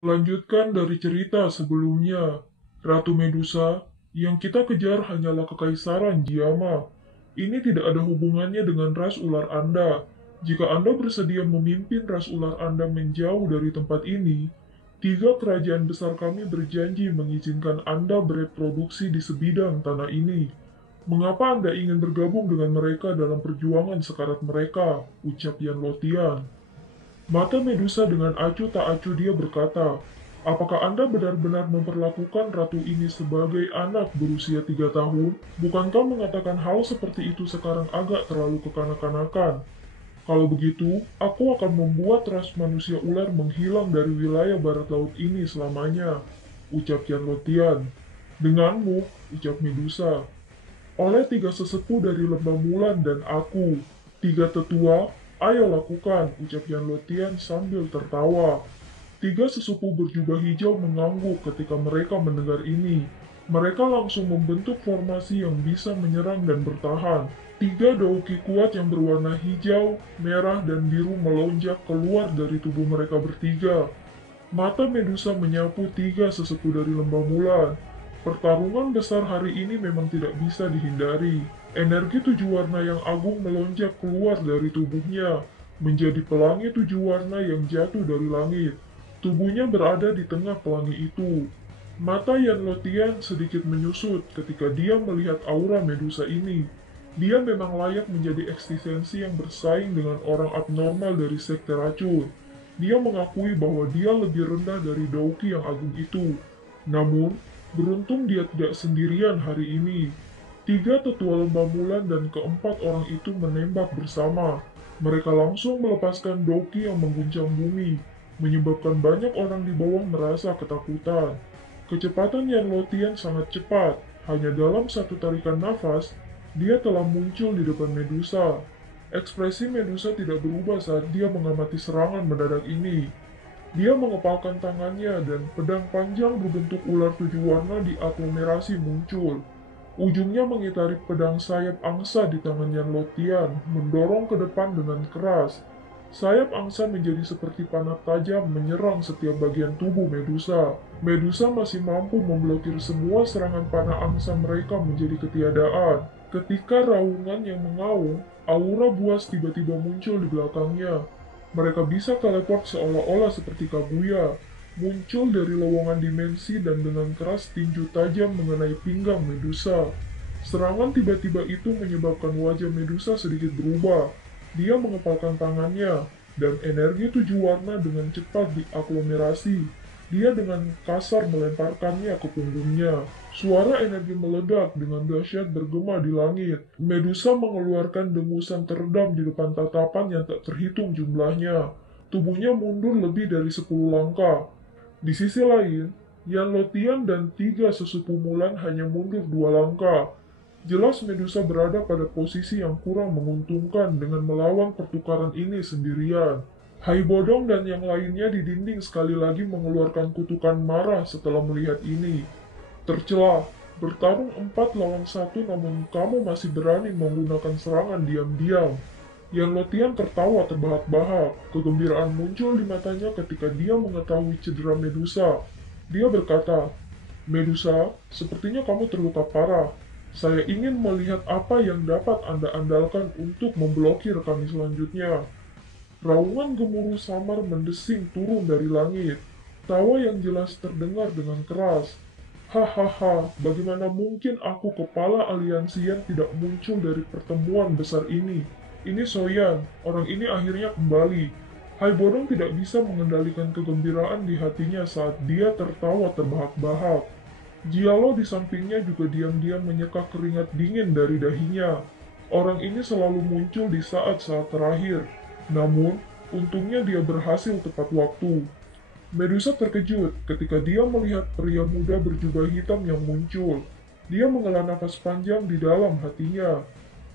Lanjutkan dari cerita sebelumnya, Ratu Medusa, yang kita kejar hanyalah kekaisaran Diama. Ini tidak ada hubungannya dengan ras ular Anda. Jika Anda bersedia memimpin ras ular Anda menjauh dari tempat ini, tiga kerajaan besar kami berjanji mengizinkan Anda bereproduksi di sebidang tanah ini. Mengapa Anda ingin bergabung dengan mereka dalam perjuangan sekarat mereka? Ucap Yan Lotian. Mata Medusa dengan acuh tak acuh dia berkata, apakah Anda benar-benar memperlakukan ratu ini sebagai anak berusia 3 tahun? Bukankah mengatakan hal seperti itu sekarang agak terlalu kekanak-kanakan? Kalau begitu, aku akan membuat ras manusia ular menghilang dari wilayah barat laut ini selamanya, ucap Yan Lotian. Denganmu, ucap Medusa, oleh tiga sesepuh dari Lembah Mulan dan aku, tiga tetua, ayo lakukan, ucap Yan Lotian sambil tertawa. Tiga sesepuh berjubah hijau mengangguk ketika mereka mendengar ini. Mereka langsung membentuk formasi yang bisa menyerang dan bertahan. Tiga dauki kuat yang berwarna hijau, merah, dan biru melonjak keluar dari tubuh mereka bertiga. Mata Medusa menyapu tiga sesepuh dari Lembah Mulan. Pertarungan besar hari ini memang tidak bisa dihindari. Energi tujuh warna yang agung melonjak keluar dari tubuhnya, menjadi pelangi tujuh warna yang jatuh dari langit. Tubuhnya berada di tengah pelangi itu. Mata Yan Lotian sedikit menyusut ketika dia melihat aura Medusa ini. Dia memang layak menjadi eksistensi yang bersaing dengan orang abnormal dari sekte racun. Dia mengakui bahwa dia lebih rendah dari Dauki yang agung itu. Namun, beruntung dia tidak sendirian hari ini. Tiga tetua lembah Mulan dan keempat orang itu menembak bersama. Mereka langsung melepaskan Dauki yang mengguncang bumi, menyebabkan banyak orang di bawah merasa ketakutan. Kecepatan Yan Lotian sangat cepat. Hanya dalam satu tarikan nafas, dia telah muncul di depan Medusa. Ekspresi Medusa tidak berubah saat dia mengamati serangan mendadak ini. Dia mengepalkan tangannya dan pedang panjang berbentuk ular tujuh warna di aglomerasi muncul. Ujungnya mengitari pedang sayap angsa di tangan Yan Lotian, mendorong ke depan dengan keras. Sayap angsa menjadi seperti panah tajam menyerang setiap bagian tubuh Medusa. Medusa masih mampu memblokir semua serangan panah angsa mereka menjadi ketiadaan. Ketika raungan yang mengaung, aura buas tiba-tiba muncul di belakangnya. Mereka bisa teleport seolah-olah seperti Kaguya, muncul dari lowongan dimensi dan dengan keras tinju tajam mengenai pinggang Medusa. Serangan tiba-tiba itu menyebabkan wajah Medusa sedikit berubah. Dia mengepalkan tangannya, dan energi tujuh warna dengan cepat diaglomerasi. Dia dengan kasar melemparkannya ke punggungnya. Suara energi meledak dengan dahsyat bergema di langit. Medusa mengeluarkan dengusan teredam di depan tatapan yang tak terhitung jumlahnya. Tubuhnya mundur lebih dari 10 langkah. Di sisi lain, Yan Lotian dan tiga sesepuh Mulan hanya mundur 2 langkah. Jelas Medusa berada pada posisi yang kurang menguntungkan dengan melawan pertukaran ini sendirian. Hai Bodong dan yang lainnya di dinding sekali lagi mengeluarkan kutukan marah setelah melihat ini. Tercela, bertarung 4 lawan 1 namun kamu masih berani menggunakan serangan diam-diam. Yan Lotian tertawa terbahak-bahak. Kegembiraan muncul di matanya ketika dia mengetahui cedera Medusa. Dia berkata, Medusa, sepertinya kamu terluka parah. Saya ingin melihat apa yang dapat Anda andalkan untuk memblokir kami selanjutnya. Raungan gemuruh samar mendesing turun dari langit. Tawa yang jelas terdengar dengan keras. Hahaha, bagaimana mungkin aku kepala aliansi yang tidak muncul dari pertemuan besar ini? Ini Soyan, orang ini akhirnya kembali. Hai Bodong tidak bisa mengendalikan kegembiraan di hatinya saat dia tertawa terbahak-bahak. Jialo di sampingnya juga diam-diam menyeka keringat dingin dari dahinya. Orang ini selalu muncul di saat-saat terakhir. Namun, untungnya dia berhasil tepat waktu. Medusa terkejut ketika dia melihat pria muda berjubah hitam yang muncul. Dia menghela nafas panjang di dalam hatinya.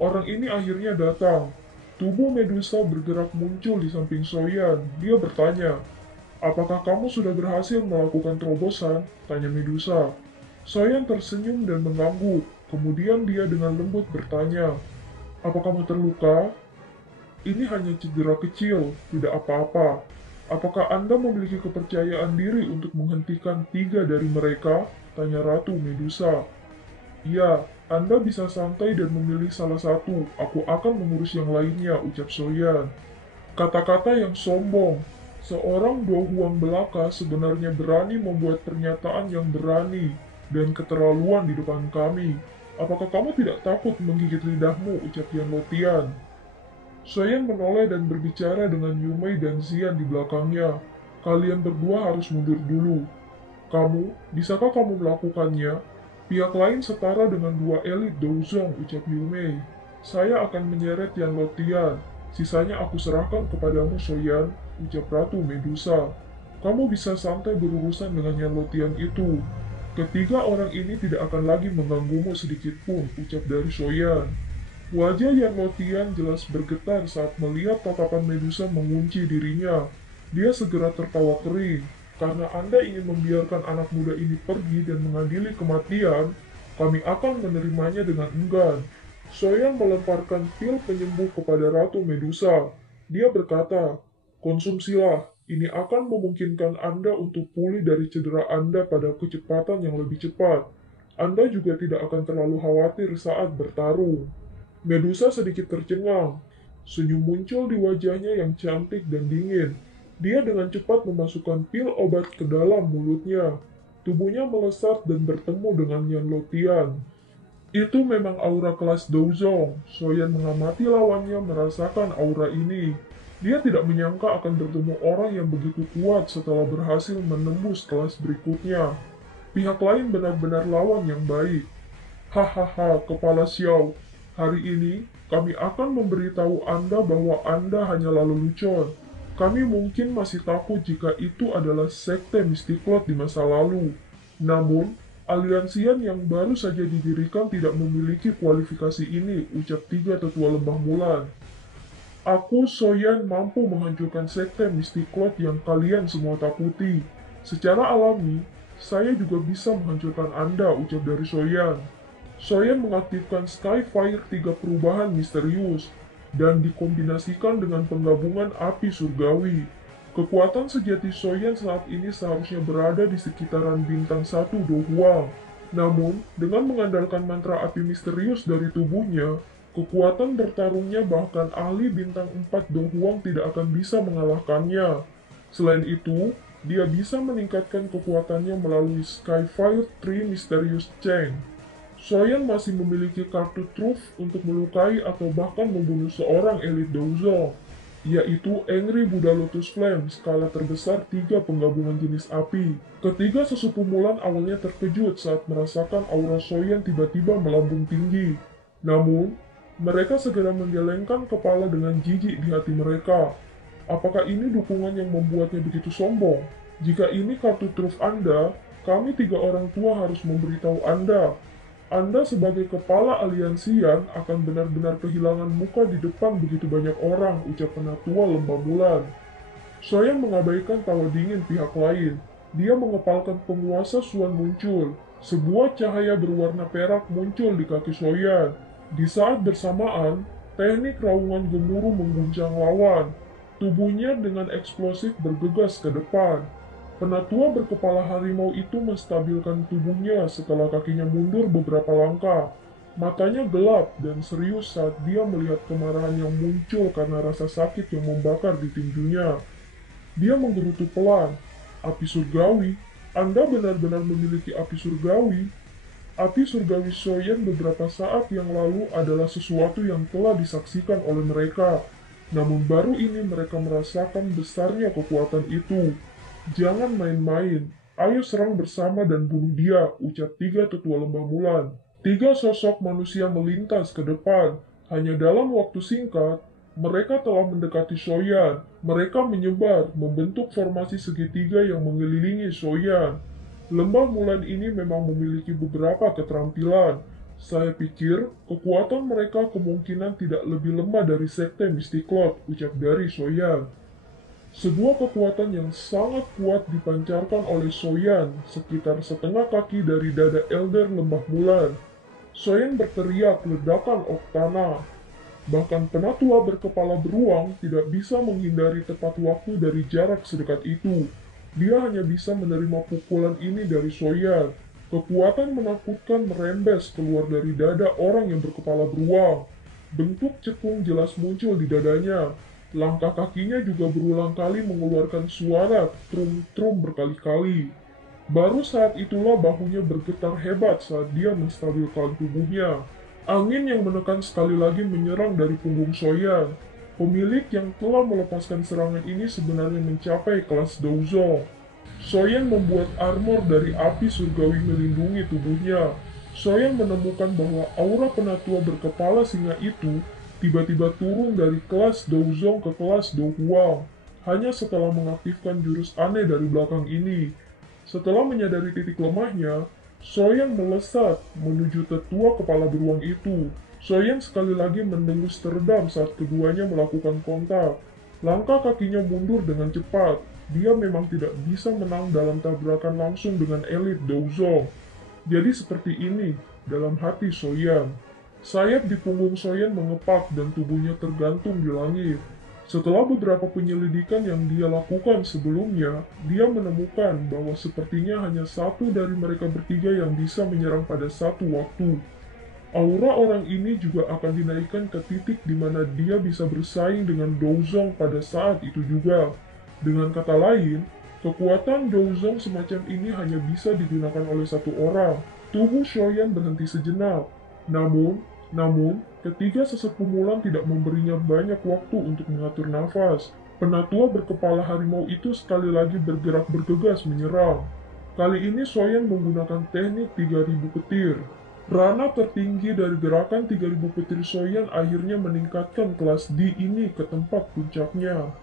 Orang ini akhirnya datang. Tubuh Medusa bergerak muncul di samping Soyan. Dia bertanya, apakah kamu sudah berhasil melakukan terobosan? Tanya Medusa. Soyan tersenyum dan mengangguk. Kemudian dia dengan lembut bertanya, apa kamu terluka? Ini hanya cedera kecil, tidak apa-apa. Apakah Anda memiliki kepercayaan diri untuk menghentikan 3 dari mereka? Tanya Ratu Medusa. Ya, Anda bisa santai dan memilih salah satu. Aku akan mengurus yang lainnya, ucap Soyan. Kata-kata yang sombong. Seorang Do Huang belaka sebenarnya berani membuat pernyataan yang berani dan keterlaluan di depan kami. Apakah kamu tidak takut menggigit lidahmu, ucap Yan Lotian. Soyan menoleh dan berbicara dengan Yumei dan Xian di belakangnya. Kalian berdua harus mundur dulu. Bisakah kamu melakukannya? Pihak lain setara dengan 2 elit Douzong, ucap Yumei. Saya akan menyeret Yan Lotian. Sisanya aku serahkan kepadamu, Soyan, ucap Ratu Medusa. Kamu bisa santai berurusan dengan Yan Lotian itu. Ketiga orang ini tidak akan lagi mengganggumu sedikitpun, ucap dari Soyan. Wajah Yan Lotian jelas bergetar saat melihat tatapan Medusa mengunci dirinya. Dia segera tertawa kering. Karena Anda ingin membiarkan anak muda ini pergi dan mengadili kematian, kami akan menerimanya dengan enggan. Soyan melemparkan pil penyembuh kepada Ratu Medusa. Dia berkata, konsumsilah, ini akan memungkinkan Anda untuk pulih dari cedera Anda pada kecepatan yang lebih cepat. Anda juga tidak akan terlalu khawatir saat bertarung. Medusa sedikit tercengang. Senyum muncul di wajahnya yang cantik dan dingin. Dia dengan cepat memasukkan pil obat ke dalam mulutnya. Tubuhnya melesat dan bertemu dengan Yan Lotian. Itu memang aura kelas Douzong. Soyan mengamati lawannya merasakan aura ini. Dia tidak menyangka akan bertemu orang yang begitu kuat setelah berhasil menembus kelas berikutnya. Pihak lain benar-benar lawan yang baik. Hahaha, Kepala Xiao. Hari ini, kami akan memberitahu Anda bahwa Anda hanyalah lelucon. Kami mungkin masih takut jika itu adalah sekte Mystiklot di masa lalu. Namun, aliansian yang baru saja didirikan tidak memiliki kualifikasi ini, ucap 3 tetua lembah Mulan. Aku, Soyan, mampu menghancurkan sekte Mystiklot yang kalian semua takuti. Secara alami, saya juga bisa menghancurkan Anda, ucap dari Soyan. Soyan mengaktifkan Skyfire 3 perubahan misterius dan dikombinasikan dengan penggabungan api surgawi. Kekuatan sejati Soyan saat ini seharusnya berada di sekitaran bintang 1 Do Huang. Namun, dengan mengandalkan mantra api misterius dari tubuhnya, kekuatan bertarungnya bahkan ahli bintang 4 Do Huang tidak akan bisa mengalahkannya. Selain itu, dia bisa meningkatkan kekuatannya melalui Skyfire 3 Mysterious Chain. Soyan masih memiliki kartu Truth untuk melukai atau bahkan membunuh seorang elit Douzong, yaitu Angry Buddha Lotus Flame, skala terbesar 3 penggabungan jenis api. Ketiga sesepuh Mulan awalnya terkejut saat merasakan aura Soyan tiba-tiba melambung tinggi. Namun, mereka segera menggelengkan kepala dengan jijik di hati mereka. Apakah ini dukungan yang membuatnya begitu sombong? Jika ini kartu Truth Anda, kami 3 orang tua harus memberitahu Anda. Anda sebagai kepala aliansian akan benar-benar kehilangan muka di depan begitu banyak orang, ucap penatua lembah Mulan. Soyan mengabaikan tawa dingin pihak lain. Dia mengepalkan penguasa Suan muncul. Sebuah cahaya berwarna perak muncul di kaki Soyan. Di saat bersamaan, teknik raungan gemuruh mengguncang lawan. Tubuhnya dengan eksplosif bergegas ke depan. Penatua berkepala harimau itu menstabilkan tubuhnya setelah kakinya mundur beberapa langkah. Matanya gelap dan serius saat dia melihat kemarahan yang muncul karena rasa sakit yang membakar di tinjunya. Dia menggerutu pelan. Api surgawi? Anda benar-benar memiliki api surgawi? Api surgawi Soyan beberapa saat yang lalu adalah sesuatu yang telah disaksikan oleh mereka. Namun baru ini mereka merasakan besarnya kekuatan itu. Jangan main-main, ayo serang bersama dan bunuh dia, ucap 3 tetua lembah Mulan. 3 sosok manusia melintas ke depan. Hanya dalam waktu singkat, mereka telah mendekati Soyan. Mereka menyebar, membentuk formasi segitiga yang mengelilingi Soyan. Lembah Mulan ini memang memiliki beberapa keterampilan. Saya pikir kekuatan mereka kemungkinan tidak lebih lemah dari sekte Mystiklot, ucap dari Soyan. Sebuah kekuatan yang sangat kuat dipancarkan oleh Soyan sekitar setengah kaki dari dada Elder Lembah Mulan. Soyan berteriak ledakan Oktana. Bahkan penatua berkepala beruang tidak bisa menghindari tepat waktu dari jarak sedekat itu. Dia hanya bisa menerima pukulan ini dari Soyan. Kekuatan menakutkan merembes keluar dari dada orang yang berkepala beruang. Bentuk cekung jelas muncul di dadanya. Langkah kakinya juga berulang kali mengeluarkan suara trum-trum berkali-kali. Baru saat itulah bahunya bergetar hebat saat dia menstabilkan tubuhnya. Angin yang menekan sekali lagi menyerang dari punggung Soyan. Pemilik yang telah melepaskan serangan ini sebenarnya mencapai kelas Douzong. Soyan membuat armor dari api surgawi melindungi tubuhnya. Soyan menemukan bahwa aura penatua berkepala singa itu tiba-tiba turun dari kelas Douzong ke kelas Douhuang, hanya setelah mengaktifkan jurus aneh dari belakang ini. Setelah menyadari titik lemahnya, Soyan melesat menuju tetua kepala beruang itu. Soyan sekali lagi mendengus teredam saat keduanya melakukan kontak. Langkah kakinya mundur dengan cepat. Dia memang tidak bisa menang dalam tabrakan langsung dengan elit Douzong. Jadi seperti ini dalam hati Soyan. Sayap di punggung Soyan mengepak dan tubuhnya tergantung di langit. Setelah beberapa penyelidikan yang dia lakukan sebelumnya, dia menemukan bahwa sepertinya hanya satu dari mereka bertiga yang bisa menyerang pada satu waktu. Aura orang ini juga akan dinaikkan ke titik di mana dia bisa bersaing dengan Douzong pada saat itu juga. Dengan kata lain, kekuatan Douzong semacam ini hanya bisa digunakan oleh satu orang. Tubuh Soyan berhenti sejenak. Namun, ketiga sesepuh Mulan tidak memberinya banyak waktu untuk mengatur nafas. Penatua berkepala harimau itu sekali lagi bergerak bergegas menyerang. Kali ini Soyan menggunakan teknik 3000 petir. Rana tertinggi dari gerakan 3000 petir Soyan akhirnya meningkatkan kelas D ini ke tempat puncaknya.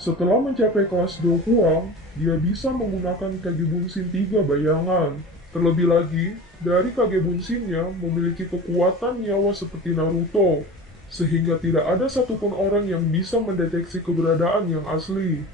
Setelah mencapai kelas Douhuang, dia bisa menggunakan Kage Bunshin 3 bayangan. Terlebih lagi, dari Kage Bunshin-nya memiliki kekuatan nyawa seperti Naruto, sehingga tidak ada satupun orang yang bisa mendeteksi keberadaan yang asli.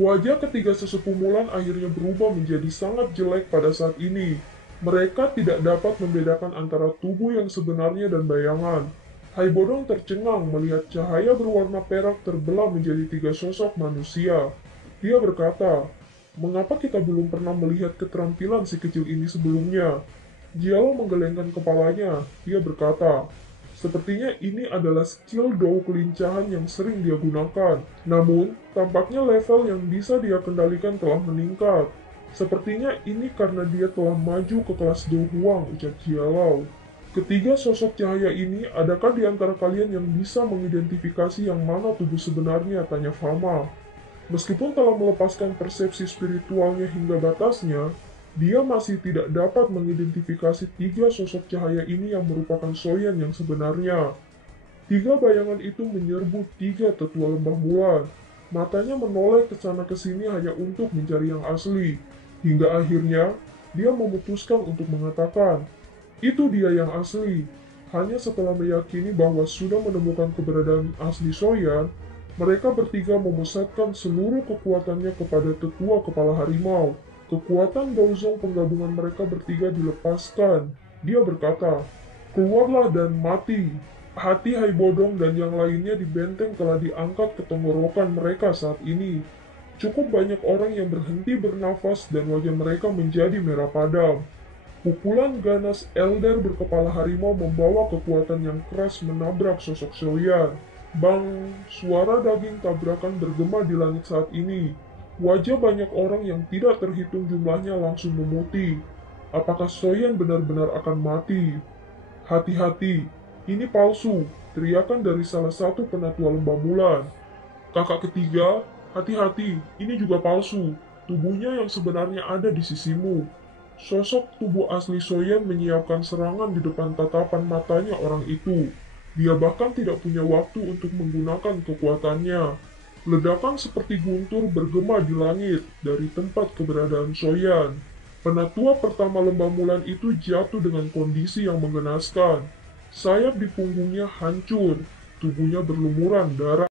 Wajah ketiga sesepuh Mulan akhirnya berubah menjadi sangat jelek pada saat ini. Mereka tidak dapat membedakan antara tubuh yang sebenarnya dan bayangan. Haibodong tercengang melihat cahaya berwarna perak terbelah menjadi tiga sosok manusia. Dia berkata, "Mengapa kita belum pernah melihat keterampilan si kecil ini sebelumnya?" Jiao menggelengkan kepalanya. Dia berkata, "Sepertinya ini adalah skill dou kelincahan yang sering dia gunakan. Namun, tampaknya level yang bisa dia kendalikan telah meningkat. Sepertinya ini karena dia telah maju ke kelas Douhuang," ucap Jiao. "Ketiga sosok cahaya ini, adakah di antara kalian yang bisa mengidentifikasi yang mana tubuh sebenarnya?" tanya Fama. Meskipun telah melepaskan persepsi spiritualnya hingga batasnya, dia masih tidak dapat mengidentifikasi tiga sosok cahaya ini yang merupakan Soyan yang sebenarnya. Tiga bayangan itu menyerbu tiga tetua lembah Mulan. Matanya menoleh ke sana ke sini hanya untuk mencari yang asli. Hingga akhirnya, dia memutuskan untuk mengatakan, "Itu dia yang asli." Hanya setelah meyakini bahwa sudah menemukan keberadaan asli Soyan, mereka bertiga memusatkan seluruh kekuatannya kepada tetua kepala harimau. Kekuatan Douzong penggabungan mereka bertiga dilepaskan. Dia berkata, "Keluarlah dan mati." Hati Haibodong dan yang lainnya di benteng telah diangkat ke tenggorokan mereka saat ini. Cukup banyak orang yang berhenti bernafas dan wajah mereka menjadi merah padam. Pukulan ganas Elder berkepala harimau membawa kekuatan yang keras menabrak sosok Soyan. Bang, suara daging tabrakan bergema di langit saat ini. Wajah banyak orang yang tidak terhitung jumlahnya langsung memutih. Apakah Soyan benar-benar akan mati? "Hati-hati, ini palsu," teriakan dari salah satu penatua lembah Mulan. "Kakak ketiga, hati-hati, ini juga palsu. Tubuhnya yang sebenarnya ada di sisimu." Sosok tubuh asli Soyan menyiapkan serangan di depan tatapan matanya orang itu. Dia bahkan tidak punya waktu untuk menggunakan kekuatannya. Ledakan seperti guntur bergema di langit dari tempat keberadaan Soyan. Penatua pertama lembah Mulan itu jatuh dengan kondisi yang mengenaskan. Sayap di punggungnya hancur, tubuhnya berlumuran darah.